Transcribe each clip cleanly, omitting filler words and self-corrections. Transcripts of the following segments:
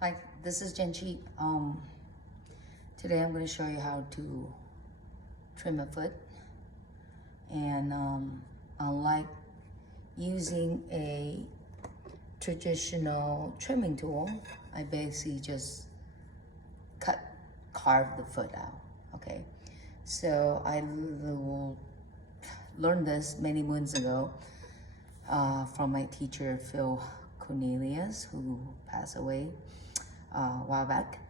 Hi, this is Jenchi. Today I'm going to show you how to trim a foot. And unlike using a traditional trimming tool, I basically just carve the foot out, okay? So I learned this many moons ago from my teacher, Phil Cornelius, who passed away a while back.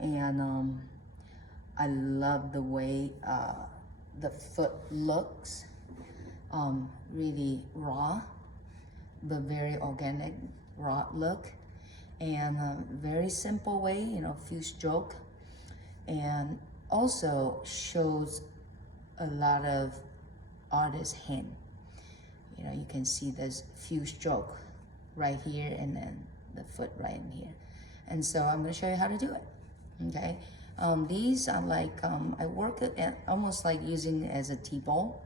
And I love the way the foot looks, really raw, but very organic raw look, and a very simple way, few stroke, and also shows a lot of artist hand. You can see there's few stroke right here and then the foot right in here. And so I'm going to show you how to do it, okay? These are like, I work at almost like using it as a T-ball.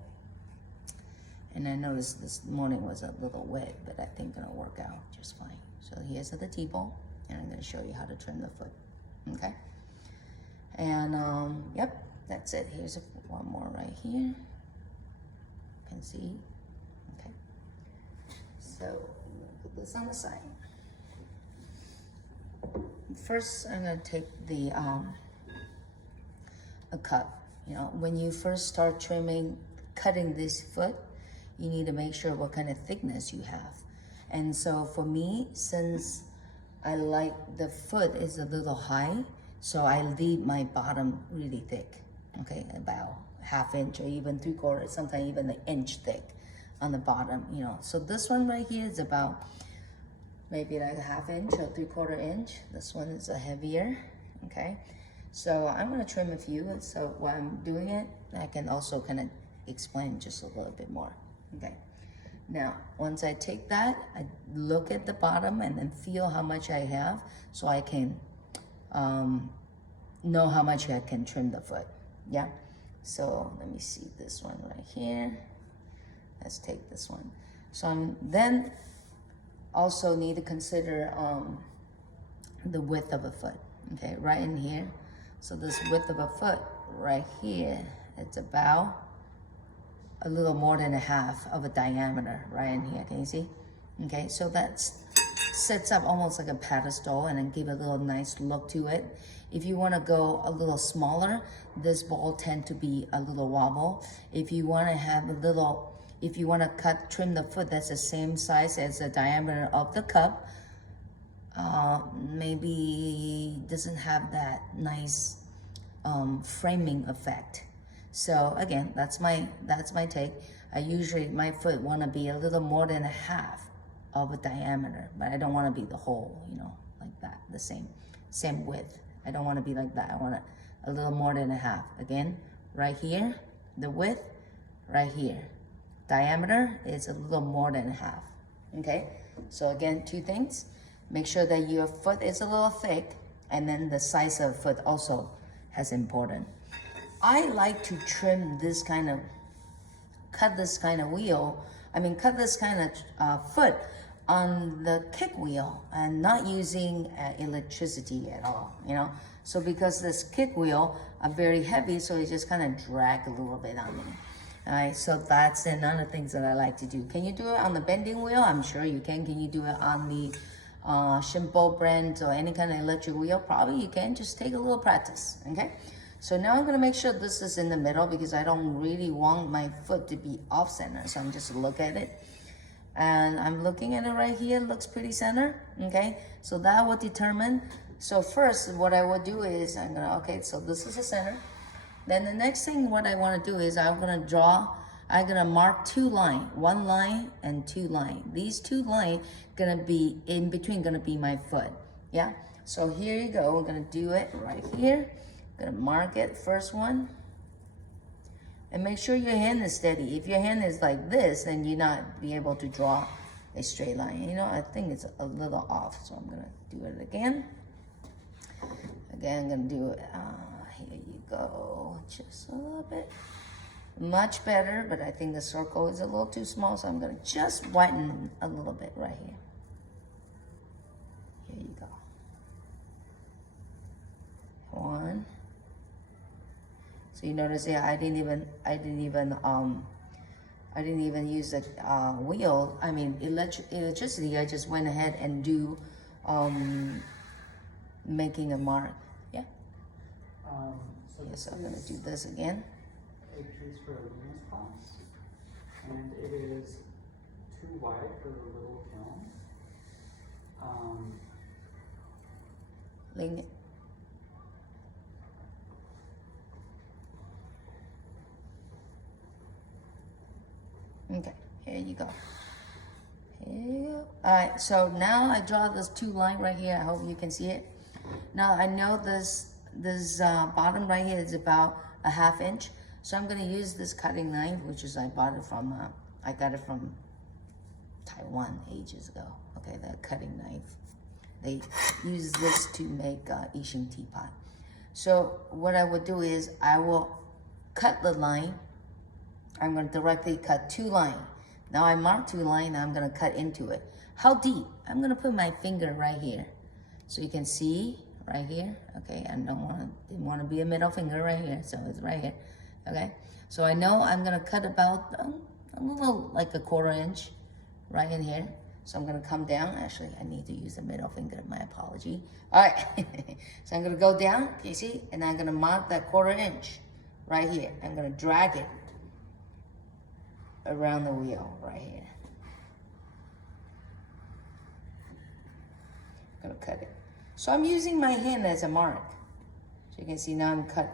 And I noticed this morning was a little wet, but I think it'll work out just fine. So here's the T-ball, and I'm going to show you how to trim the foot, okay? And yep, that's it. Here's one more right here. You can see, okay? So I'm going to put this on the side. First, I'm going to take a cut. When you first start cutting this foot, you need to make sure what kind of thickness you have. And so for me, since I like the foot is a little high, so I leave my bottom really thick, okay, about ½ inch or even 3/4, sometimes even an inch thick on the bottom, So this one right here is about maybe like a ½ inch or 3/4 inch. This one is a heavier, okay? So I'm gonna trim a few, so while I'm doing it, I can also kind of explain just a little bit more, okay? Now, once I take that, I look at the bottom and then feel how much I have so I can know how much I can trim the foot, yeah? So let me see this one right here. Let's take this one. So I'm then also need to consider the width of a foot, okay, right in here. So this width of a foot right here, it's about a little more than a half of a diameter right in here. Can you see? Okay, so that sets up almost like a pedestal and then give a little nice look to it. If you want to go a little smaller, this ball tend to be a little wobble. If you want to have if you want to trim the foot that's the same size as the diameter of the cup, maybe doesn't have that nice framing effect. So again, that's my take. I usually, my foot want to be a little more than a half of a diameter, but I don't want to be the whole, like that, the same width. I don't want to be like that. I want it a little more than a half. Again, right here, the width, right here. Diameter is a little more than a half, okay? So again, two things. Make sure that your foot is a little thick, and then the size of foot also has important. I like to trim this kind of, cut this kind of foot on the kick wheel and not using electricity at all, So because this kick wheel are very heavy, so it just kind of drag a little bit on me. All right, so that's another thing that I like to do. Can you do it on the bending wheel? I'm sure you can. Can you do it on the Shimpo brand or any kind of electric wheel? Probably you can. Just take a little practice, okay? So now I'm gonna make sure this is in the middle because I don't really want my foot to be off center. So I'm just look at it. And I'm looking at it right here, looks pretty center, okay? So that will determine. So first, what I will do is so this is the center. Then the next thing what I wanna do is I'm gonna mark two lines, one line and two lines. These two lines gonna be in between, gonna be my foot, yeah? So here you go, we're gonna do it right here. Gonna mark it, first one. And make sure your hand is steady. If your hand is like this, then you're not be able to draw a straight line. I think it's a little off, so I'm gonna do it again. Again, I'm gonna do it, here you go, just a little bit. Much better, but I think the circle is a little too small, so I'm gonna just widen a little bit right here. Here you go. one. So you notice here, I didn't even use the wheel. I mean, electricity. I just went ahead and do making a mark. Yeah. So I'm gonna do this again. A piece for a Venus class, and it is too wide for the little kiln. Link it. Okay, here you go. Here you go. All right, so now I draw this 2 line right here. I hope you can see it. Now I know this bottom right here is about a 1/2 inch. So I'm gonna use this cutting knife, which is I got it from Taiwan ages ago. Okay, that cutting knife. They use this to make Yixing teapot. So what I would do is I will cut the line. I'm going to directly cut 2 lines. Now I mark 2 lines, I'm going to cut into it. How deep? I'm going to put my finger right here. So you can see right here. Okay, I didn't want to be a middle finger right here, so it's right here. Okay, so I know I'm going to cut about a little, like a 1/4 inch right in here. So I'm going to come down. Actually, I need to use the middle finger. My apology. All right, so I'm going to go down, you see, and I'm going to mark that 1/4 inch right here. I'm going to drag it around the wheel right here. I'm gonna cut it. So I'm using my hand as a mark. So you can see now I'm cut.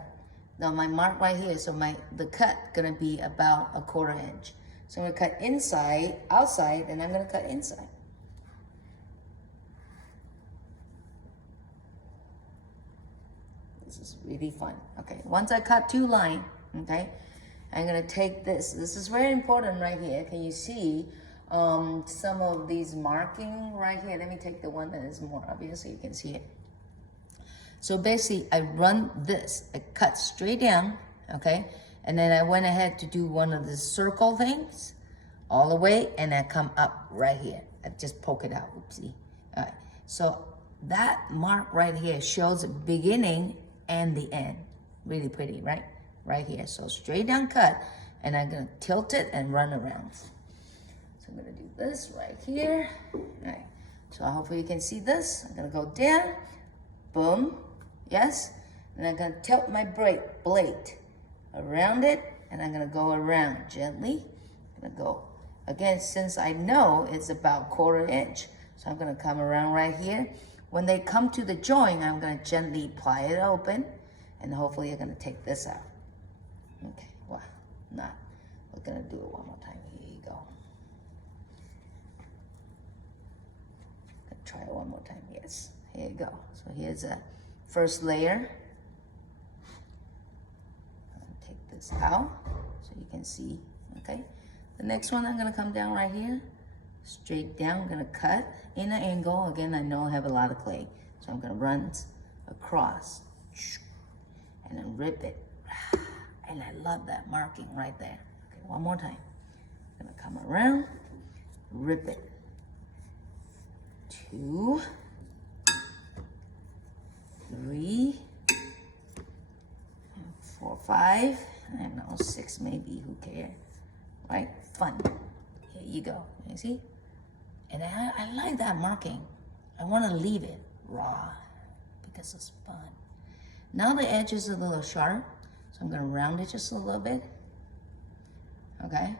Now my mark right here, so the cut gonna be about a 1/4 inch. So I'm gonna cut inside, outside, and I'm gonna cut inside. This is really fun. Okay, once I cut 2 lines, okay, I'm gonna take this. This is very important right here. Can you see some of these marking right here? Let me take the one that is more obvious so you can see it. So basically, I run this. I cut straight down, okay? And then I went ahead to do one of the circle things all the way, and I come up right here. I just poke it out, oopsie. All right, so that mark right here shows the beginning and the end. Really pretty, right? Right here, so straight down cut, and I'm gonna tilt it and run around. So I'm gonna do this right here. All right, so hopefully you can see this. I'm gonna go down, boom, yes, and I'm gonna tilt my blade around it, and I'm gonna go around gently. I'm gonna go, again, since I know it's about 1/4 inch, so I'm gonna come around right here. When they come to the joint, I'm gonna gently pry it open, and hopefully you're gonna take this out. Okay, well, not. We're gonna do it one more time. Here you go. Gonna try it one more time. Yes, here you go. So here's a first layer. I'm gonna take this out so you can see. Okay, the next one I'm gonna come down right here, straight down. I'm gonna cut in an angle. Again, I know I have a lot of clay, so I'm gonna run across and then rip it. And I love that marking right there. Okay, one more time. I'm gonna come around, rip it. 2, 3, 4, 5, I don't know, 6 maybe, who cares? Right? Fun. Here you go. You see? And I like that marking. I wanna leave it raw because it's fun. Now the edge is a little sharp. So I'm gonna round it just a little bit, okay?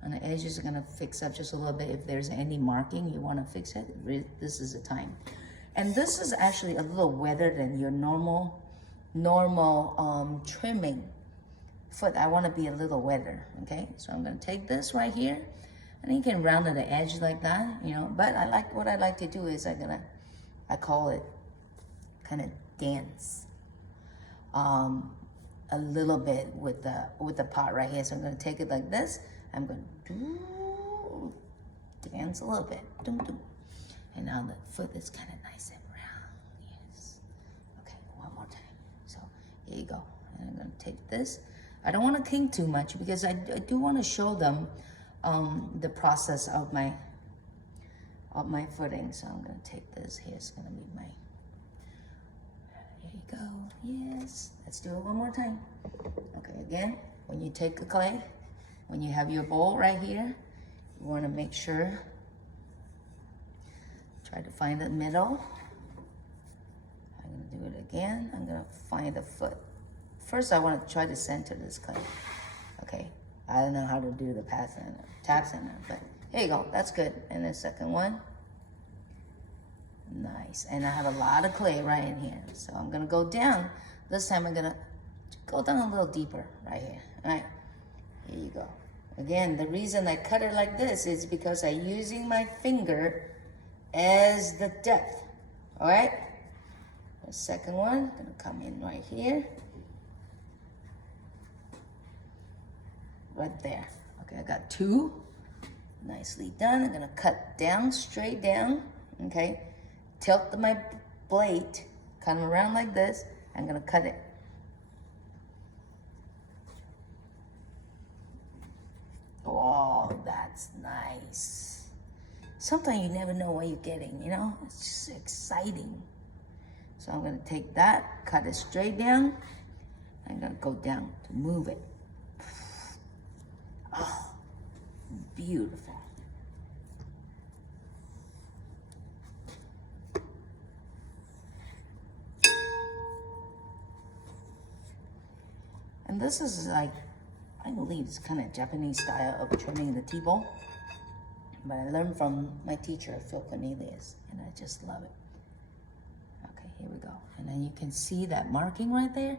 And the edges are gonna fix up just a little bit. If there's any marking you wanna fix it, this is the time. And this is actually a little wetter than your normal trimming foot. I wanna be a little wetter, okay? So I'm gonna take this right here, and you can round the edge like that, you know, but what I like to do is I call it kind of dance. A little bit with the pot right here. So I'm gonna take it like this. I'm gonna dance a little bit. And now the foot is kind of nice and round. Yes. Okay, one more time. So here you go. And I'm gonna take this. I don't want to kink too much because I do want to show them the process of my footing. So I'm gonna take this. Here's gonna be There you go. Yes. Let's do it one more time. Okay, again, when you take the clay, when you have your bowl right here, you want to make sure, try to find the middle. I'm going to do it again. I'm going to find the foot. First, I want to try to center this clay. Okay, I don't know how to do the tap center, but here you go. That's good. And the second one. Nice. And I have a lot of clay right in here. So I'm going to go down. This time I'm going to go down a little deeper right here. All right, here you go. Again, the reason I cut it like this is because I'm using my finger as the depth. All right, the second one, gonna come in right here. Right there. Okay, I got two. Nicely done. I'm gonna cut down, straight down. Okay, tilt my blade, come around like this. I'm gonna cut it. Oh, that's nice. Sometimes you never know what you're getting, you know? It's just exciting. So I'm gonna take that, cut it straight down. I'm gonna go down to move it. Oh, beautiful. And this is like, I believe it's kind of Japanese style of trimming the T-bowl. But I learned from my teacher, Phil Cornelius, and I just love it. Okay, here we go. And then you can see that marking right there.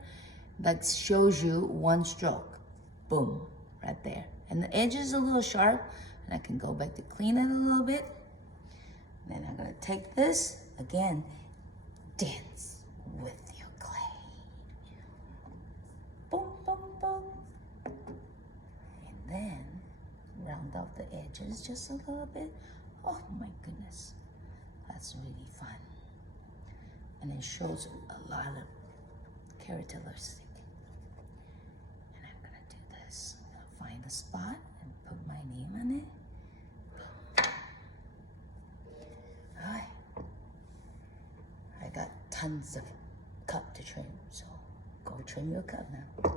That shows you one stroke. Boom, right there. And the edge is a little sharp, and I can go back to clean it a little bit. And then I'm gonna take this, again, dance with your clay. Boom, boom, boom. And then round off the edges just a little bit. Oh my goodness, that's really fun. And it shows a lot of characteristic. And I'm gonna do this. I'm gonna find a spot and put my name on it. All right. I got tons of cup to trim, so go trim your cup now.